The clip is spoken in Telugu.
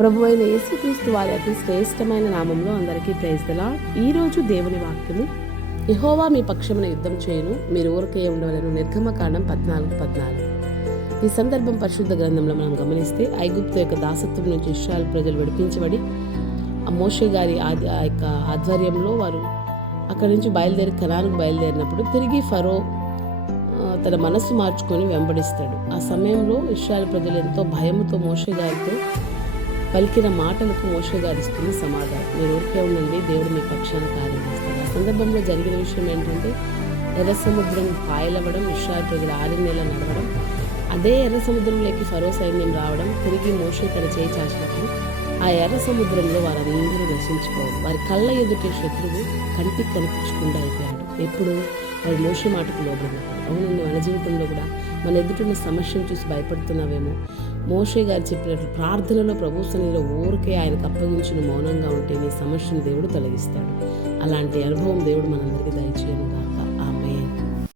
ప్రభువైన యేసుక్రీస్తు వారి అతి శ్రేష్టమైన నామంలో అందరికీ ప్రైజ్ ది లార్డ్. ఈరోజు దేవుని వాక్యము, యెహోవా మీ పక్షమున యుద్ధం చేయును, మీరు ఊరకే ఉండవలెను. నిర్గమకాండం 14:14. ఈ సందర్భం పరిశుద్ధ గ్రంథంలో మనం గమనిస్తే, ఐగుప్తు యొక్క దాసత్వం నుంచి ఇశ్రాయేలు ప్రజలు విడిపించబడి మోషే గారి యొక్క ఆధ్వర్యంలో వారు అక్కడి నుంచి బయలుదేరి కనానుకు బయలుదేరినప్పుడు తిరిగి ఫరో తన మనస్సు మార్చుకొని వెంబడిస్తాడు. ఆ సమయంలో ఇశ్రాయేలు ప్రజలు ఎంతో భయముతో మోషే గారితో పలికిన మాటలకు మోషే గారు ఇస్తున్న సమాధానం, మీరు ఊరికే ఉండండి, దేవుడు మీ పక్షాన కార్యం చేస్తాడు. ఆ సందర్భంలో జరిగిన విషయం ఏంటంటే, ఎర్ర సముద్రం పాయలవ్వడం, ఇశ్రాయేలు ప్రజలు 6 నెలలు నడవడం, అదే ఎర్ర సముద్రంలోకి ఫరో సైన్యం రావడం, తిరిగి మోషే తన చేయి చాచినప్పుడు ఆ ఎర్ర సముద్రంలో వారందరూ నశించిపోవడం, వారి కళ్ళ ఎదుటి శత్రువు కంటికి కనిపించకుండా అయిపోయాడు. ఎప్పుడు వారి మోషే మాటకు లోబడినప్పుడు. అవునండి, మన జీవితంలో కూడా మన ఎదుటిన్న సమస్యను చూసి భయపడుతున్నావేమో. మోషే గారు చెప్పినట్లు ప్రార్థనలో, ప్రభు సన్నిధిలో ఊరికే ఆయనకు అప్పగించిన మౌనంగా ఉంటే నీ సమస్యను దేవుడు తొలగిస్తాడు. అలాంటి అనుభవం దేవుడు మనందరికీ దయచేయను గాక. ఆమేన్.